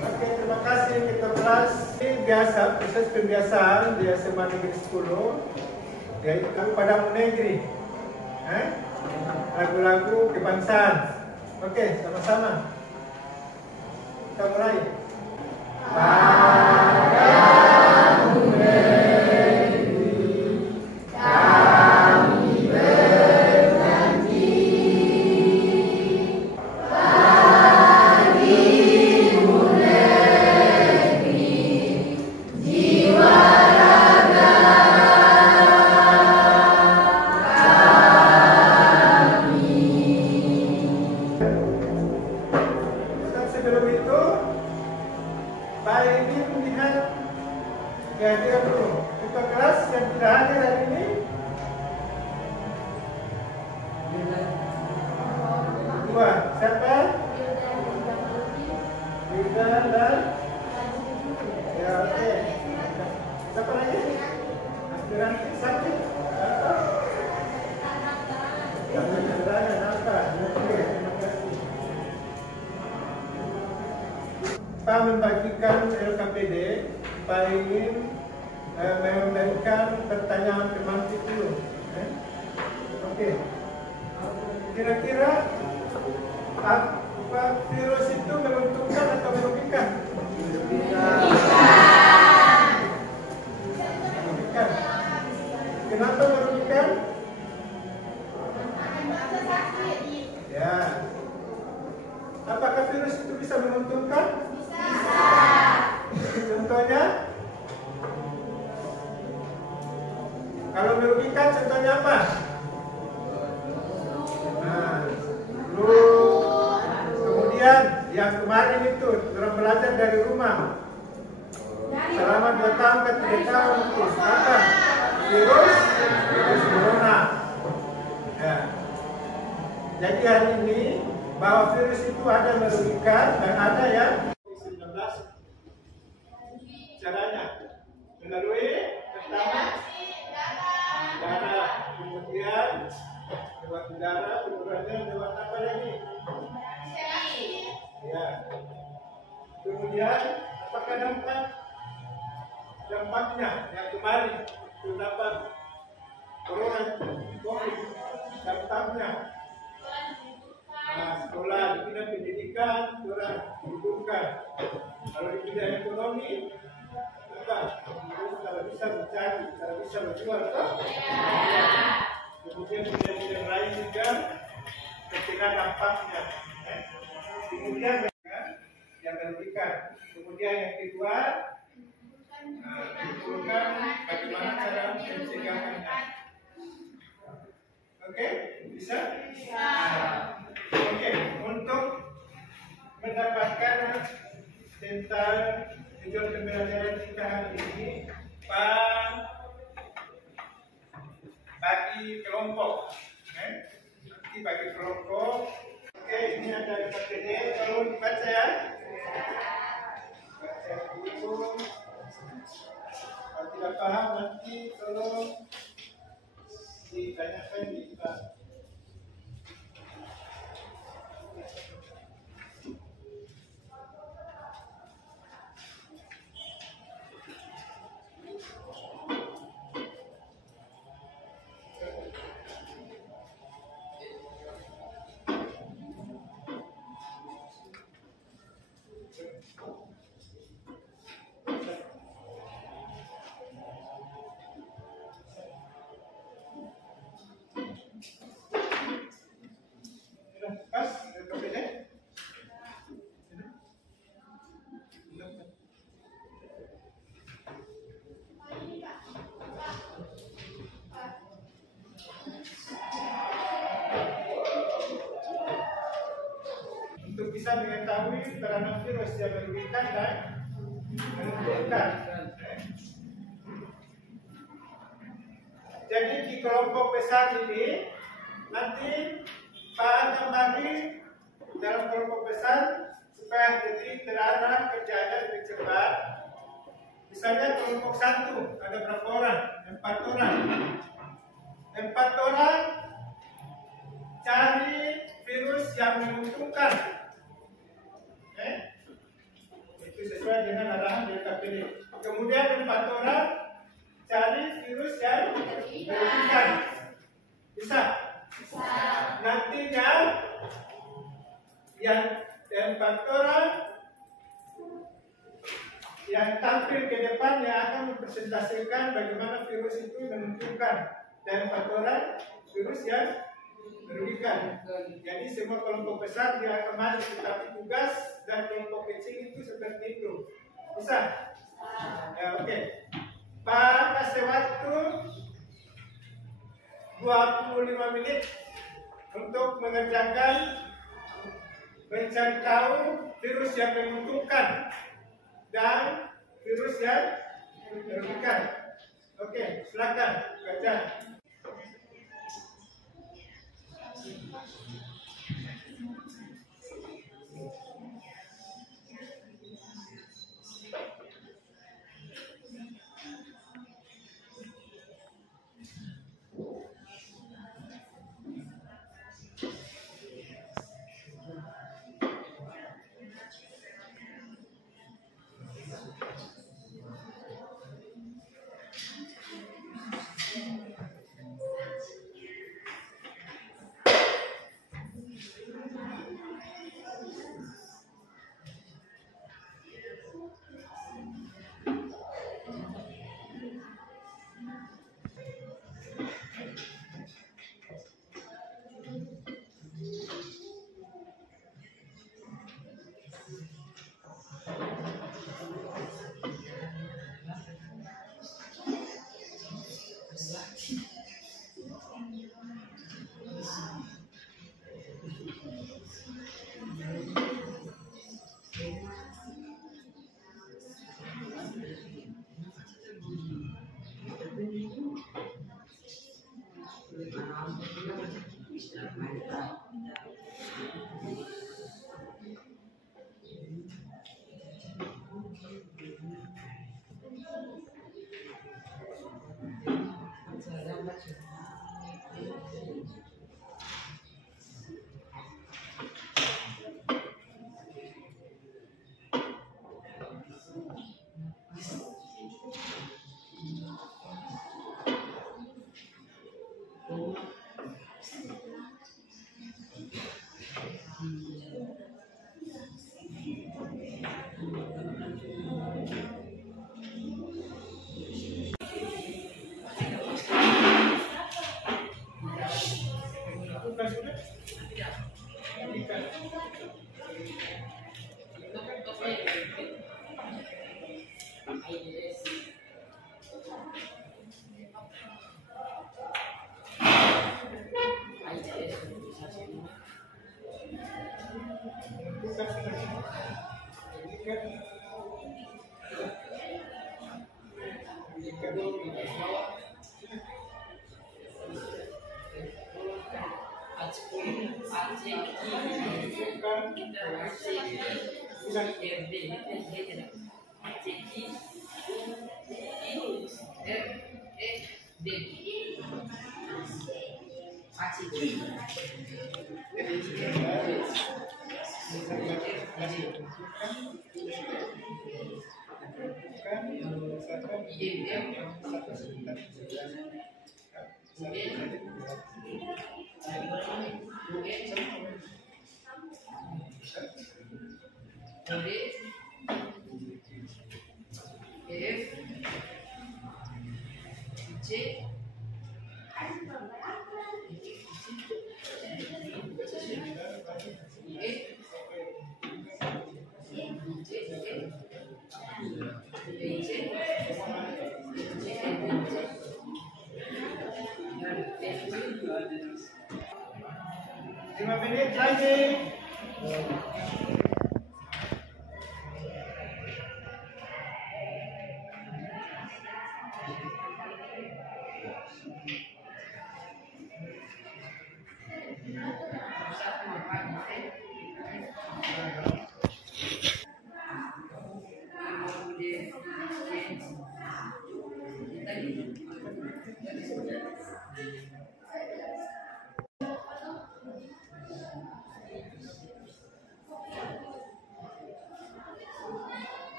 Oke, terima kasih. Kita kelas ini biasa, proses pembiasaan di SMA Negeri 10, yaitu kami pada negeri. Lagu-lagu kebangsaan. Oke, sama-sama. Kita mulai. Sebelum itu, Pak ini melihat kehadiran dulu. Ketua kelas yang tidak hadir hari ini. Dua, siapa? Yuda dan ya, oke. Siapa lagi? Aspiranti sakit? Pak membagikan LKPD, Pak ingin memberikan pertanyaan pemantik dulu. Oke. Kira-kira apa virus itu menguntungkan atau merugikan? Merugikan. Kenapa merugikan? Ya. Apakah virus itu bisa menguntungkan? Contohnya, kalau merugikan contohnya apa? Nah, flu. Kemudian yang kemarin itu orang belajar dari rumah selama 2 tahun ke 3 tahun itu apa? Virus corona. Ya. Jadi hari ini bahwa virus itu ada merugikan dan ada yang 19. Caranya melalui pertama darah, kemudian lewat udara, kemudian lewat apa lagi? Ya. Kemudian apakah dampaknya yang kemarin terdapat corona COVID, dampaknya sekolah di bidang pendidikan, orang dihidupkan. Kalau di bidang ekonomi, kalau bisa mencari, kalau bisa menjual, kemudian bidang-bidang lain juga terkena dampaknya. Kemudian yang merugikan. Kemudian yang kedua, menentukan bagaimana cara pencegahannya. Oke, bisa? Oke, untuk mendapatkan tentang tujuan pembelajaran kita hari ini, Pak bagi kelompok. Nanti bagi kelompok. Oke, ini ada KPD, tolong dibaca ya. Baca dulu. Kalau tidak paham nanti tolong ditanyakan di kita. Untuk bisa mengetahui peranan virus yang merugikan dan menguntungkan. Jadi di kelompok besar ini nanti Pak akan bagi dalam kelompok besar supaya jadi terarah kerjanya lebih cepat. Misalnya kelompok 1 ada berapa orang? 4 orang. 4 orang cari virus yang menguntungkan. Itu sesuai dengan arahan dari KPD. Kemudian 4 orang cari virus yang merugikan. Bisa? Bisa. Nantinya yang 4 orang yang tampil ke depan yang akan mempresentasikan bagaimana virus itu menguntungkan, dan 4 orang virus yang merugikan. Jadi semua kelompok besar dia akan maju, tetapi tugas dan kelompok kecil itu seperti itu. Bisa? Ya, oke. Pak kasih waktu 25 menit untuk mengerjakan mencari tahu virus yang menguntungkan dan virus yang merugikan. Oke, silakan kerja. Menit lagi.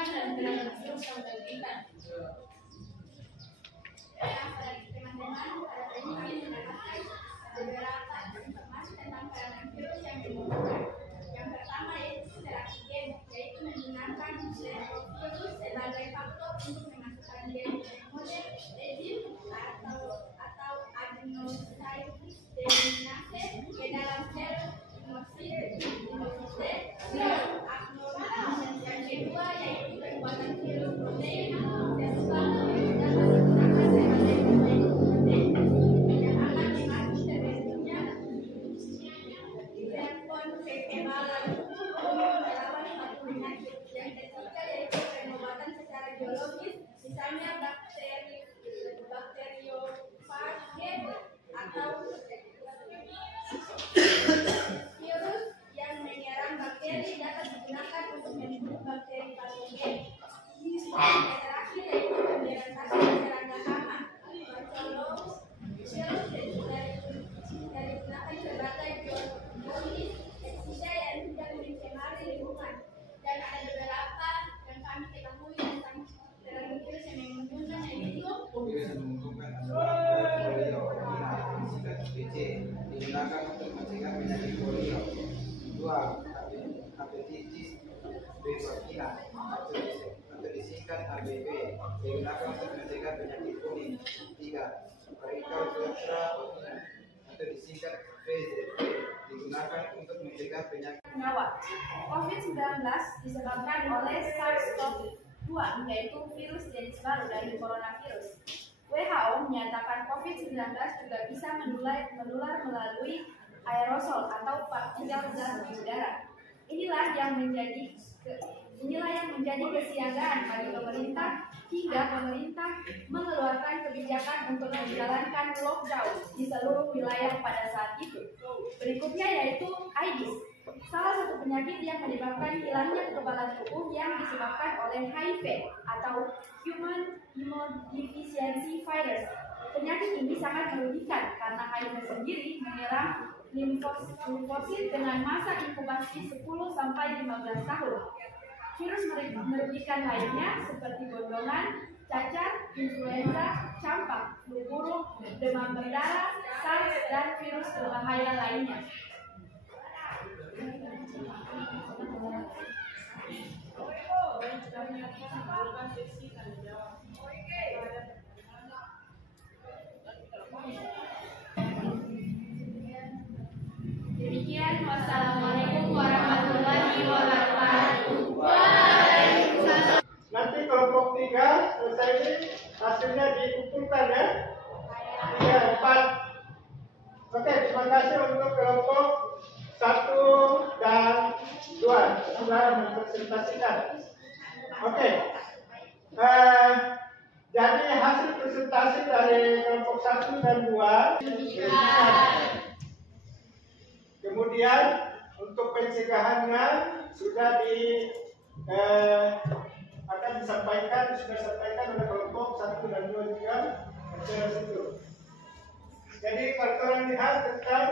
lingkungan dan beragam virus yang berkaitan. Pada teman-teman, pada ini kami mendapatkan beberapa informasi tentang penanganan virus yang dimungkinkan. Yang pertama yaitu interagen, yaitu menggunakan virus sebagai faktor untuk memasukkan gen model enzim atau adenosine ke dalam sel imosit. Dan yang kedua yaitu pembuatan virus protein selular dapat digunakan sebagai protein yang akan dimaksud terbentuknya respon kekebalan tubuh melawan suatu penyakit. Yang ketiga yaitu pengobatan secara biologis, misalnya bakteriofage atau virus yang menyerang bakteri dapat digunakan untuk membunuh bakteri patogen. Yang terakhir yaitu pemberantasan serangga hama. Virus digunakan sebagai bionis eksida yang tidak mencemari lingkungan. Dan ada beberapa yang kami ketahui tentang virus yang menguntungkan, yaitu virus yang menguntungkan adalah polio, singkat HPV, digunakan untuk mencegah penyakit polio. 2. Hepatitis B vagina atau disingkat HBV, digunakan untuk mencegah penyakit kuning. 3. Varicose zoster vagina atau disingkat VZV, digunakan untuk mencegah penyakit nyawa. COVID-19 disebabkan oleh SARS-CoV-2, yaitu virus jenis baru dari coronavirus. WHO menyatakan COVID-19 juga bisa menular melalui aerosol atau partikel gas di udara. Inilah yang menjadi kesiagaan bagi pemerintah hingga pemerintah mengeluarkan kebijakan untuk menjalankan lockdown di seluruh wilayah pada saat itu. Berikutnya yaitu AIDS, salah satu penyakit yang menyebabkan hilangnya kekebalan tubuh yang disebabkan oleh HIV atau Human Immunodeficiency Virus. Penyakit ini sangat merugikan karena HIV sendiri menyerang limfosit dengan masa inkubasi 10 sampai 15 tahun. Virus merugikan lainnya seperti gondongan, cacar, influenza, campak, flu burung, demam berdarah, SARS, dan virus berbahaya lainnya. Demikian, wassalamualaikum warahmatullahi wabarakatuh. Waalaikumsalam. Nanti kelompok 3 selesai ini hasilnya dikumpulkan ya. 3, 4. Oke, terima kasih untuk kelompok 1 dan 2 sudah mempresentasikan. Oke. Jadi hasil presentasi dari kelompok 1 dan 2 kemudian untuk pencegahannya sudah akan disampaikan, sudah disampaikan oleh kelompok 1 dan 2 juga pada situ. Jadi kalau orang lihat tentang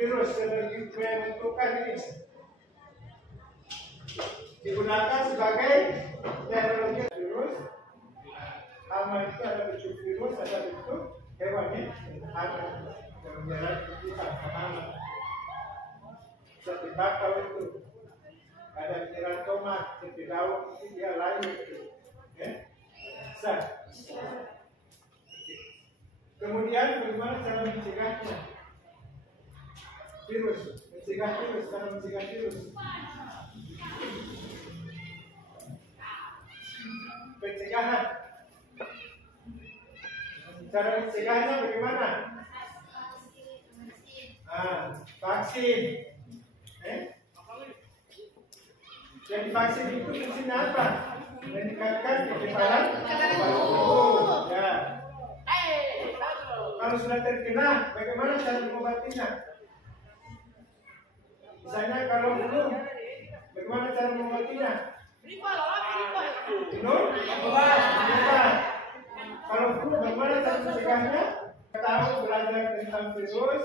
virus yang menentukan ini digunakan sebagai teknologi virus. Hama itu ada bentuk virus, ada bentuk hewani, ada yang menyerang kita hama. Seperti bakau itu, ada menyerang tomat, seperti daun itu dia lain itu, ya. Kemudian bagaimana cara mencegahnya? Virus, mencegah virus, cara mencegah virus. Pencegahan. Cara mencegahnya bagaimana? Vaksin. Yang divaksin itu fungsinya apa? Meningkatkan kekebalan tubuh. Ya. Kalau sudah terkena, bagaimana cara mengobatinya? Misalnya kalau belum, bagaimana cara mengobatinya? Minum obat. Kalau flu, bagaimana cara mencegahnya? Tahu belajar tentang virus,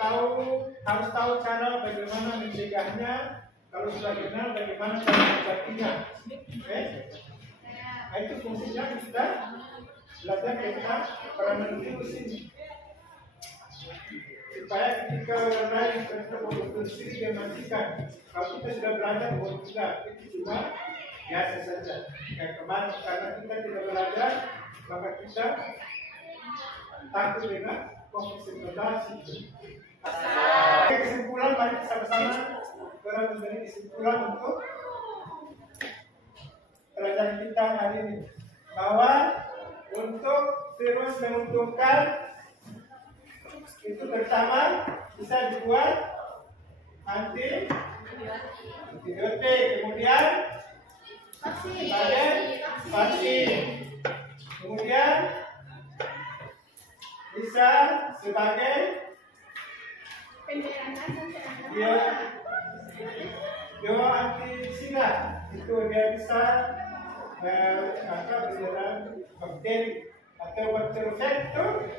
harus tahu cara bagaimana mencegahnya, Kalau sudah kenal bagaimana cara mengobatinya, itu fungsinya kita belajar tentang peranan virus ini. Supaya ketika orang lain berfungsi dia matikan. Kalau kita sudah belajar bahwa itu cuma biasa saja. Kayak kemarin karena kita tidak belajar, maka kita takut dengan COVID-19 itu. Kesimpulan, mari sama-sama kita memberi kesimpulan untuk pelajaran kita hari ini, bahwa untuk virus menguntungkan itu pertama bisa dibuat antibiotik, kemudian vaksin, kemudian bisa sebagai bioantisida, itu dia bisa menyerang bakteri atau bakteriofag itu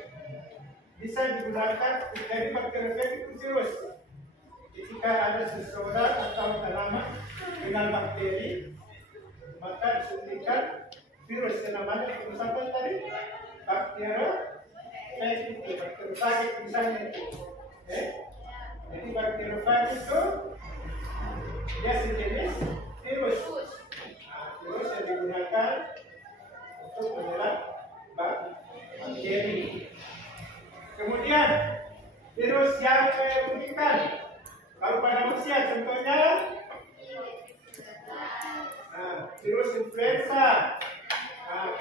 bisa digunakan dari bakteriofag itu virus. Jika ada seseorang atau tanaman dengan bakteri, maka disuntikan virus yang namanya virus apa tadi? Bakteriofag misalnya itu. Jadi bakteriofag itu dia sejenis virus. Virus yang digunakan untuk menyerang bakteri. Kemudian virus yang memungkinkan, kalau pada manusia contohnya virus influenza,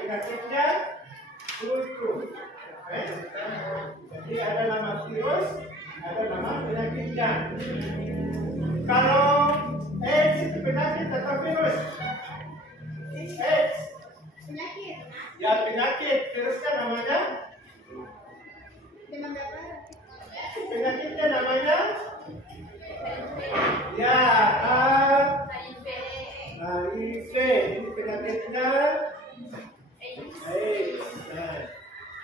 penyakitnya flu. Jadi ada nama virus, ada nama penyakitnya. Kalau AIDS itu penyakit atau virus? AIDS. Penyakit. Ya penyakit, virusnya namanya? Penyakitnya namanya? Ya, HIV. Ini penyakitnya AIDS.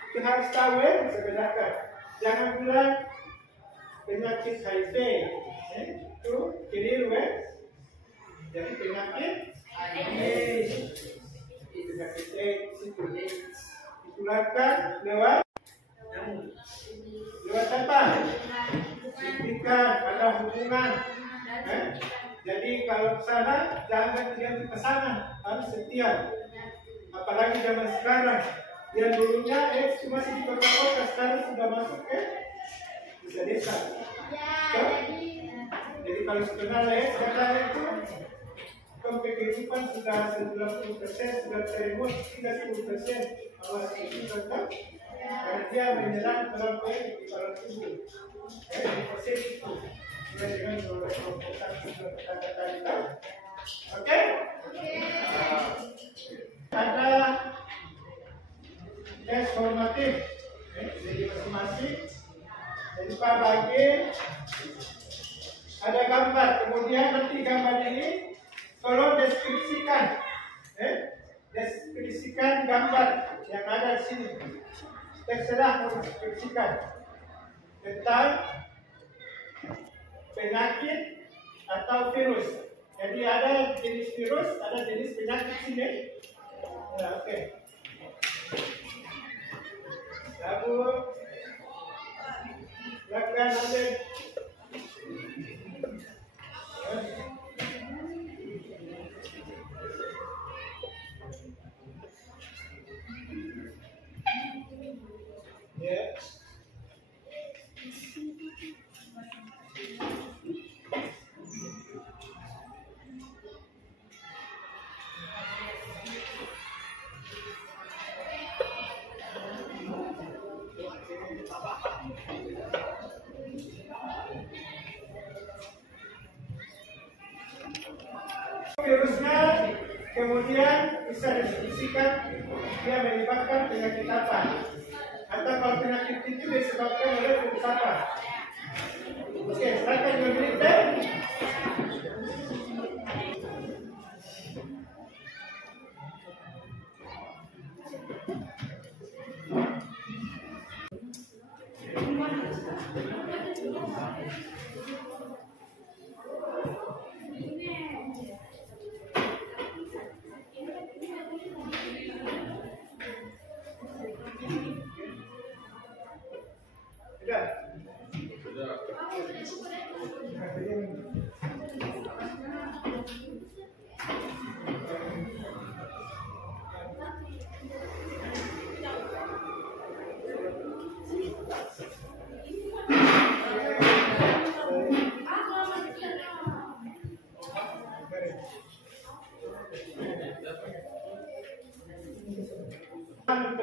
Itu harus tahu ya, bisa bedakan. Jangan bilang penyakit HIV. Itu keliru ya. Jadi penyakit AIDS. Penyakit AIDS itu ditularkan lewat apa? Suntikan, ada hubungan. Jadi kalau ke sana jangan diganti pesanan, harus setia. Apalagi zaman sekarang, yang dulunya AIDS itu masih di kota-kota, sekarang sudah masuk ke desa-desa. Jadi kalau kenal AIDS sekarang itu kehidupan sudah 90% sudah terremote, 30% awas itu tetap karena dia menyerang dalam tubuh. Proses itu dengan kata-kata kita. Oke? Ada tes formatif jadi masing-masing. Jadi Pak bagi ada gambar, kemudian nanti gambar ini tolong deskripsikan, deskripsikan gambar yang ada di sini. Terserah deskripsikan tentang penyakit atau virus. Jadi ada jenis virus, ada jenis penyakit sini. Ya, oke. Lalu silakan nanti. Ya. Virusnya kemudian bisa dideteksikan dia menyebabkan penyakit apa, atau kalau penyakit itu disebabkan oleh virus apa. Oke, silakan meneliti.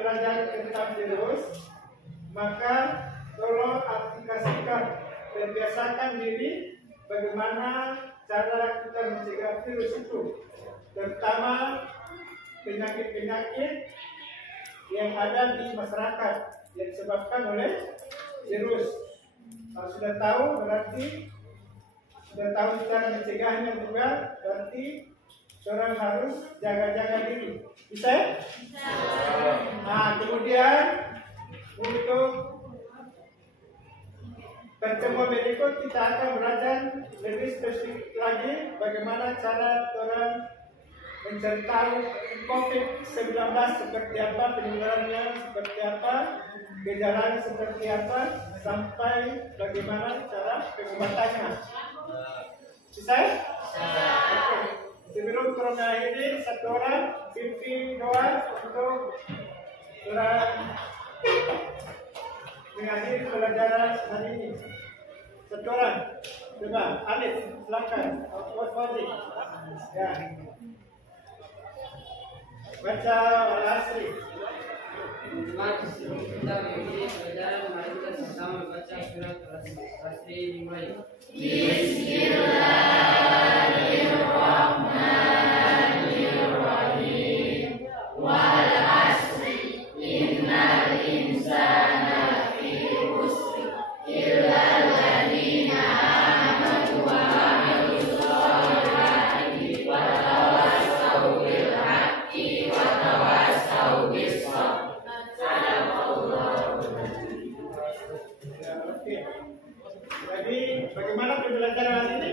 belajar tentang virus, maka tolong aplikasikan dan biasakan diri bagaimana cara kita mencegah virus itu, terutama penyakit-penyakit yang ada di masyarakat yang disebabkan oleh virus. Kalau sudah tahu berarti sudah tahu cara mencegahnya juga, berarti seorang harus jaga-jaga diri. Bisa ya? Bisa. Nah, kemudian untuk pertemuan berikut kita akan belajar lebih spesifik lagi bagaimana cara orang mencari tahu COVID-19 seperti apa, penularannya seperti apa, gejalanya seperti apa, sampai bagaimana cara pengobatannya. Bisa ya? Oke. Sebelum corona ini, satu orang pimpin doa untuk orang mengakhiri pelajaran hari ini. Satu orang, coba Alif, silakan. Waswadi, ya. Baca Al-Asri. Kita mengikuti pelajaran mari kita sama membaca surat Al-Asri dimulai. Bismillahirrahmanirrahim. Wal asri innal insana lafi khusr illa alladziina aamanu wa 'amilus shalihati wa tawassaw bil haqqi wa tawassaw bis sabr. Ya, oke. Jadi bagaimana pembelajaran hari ini?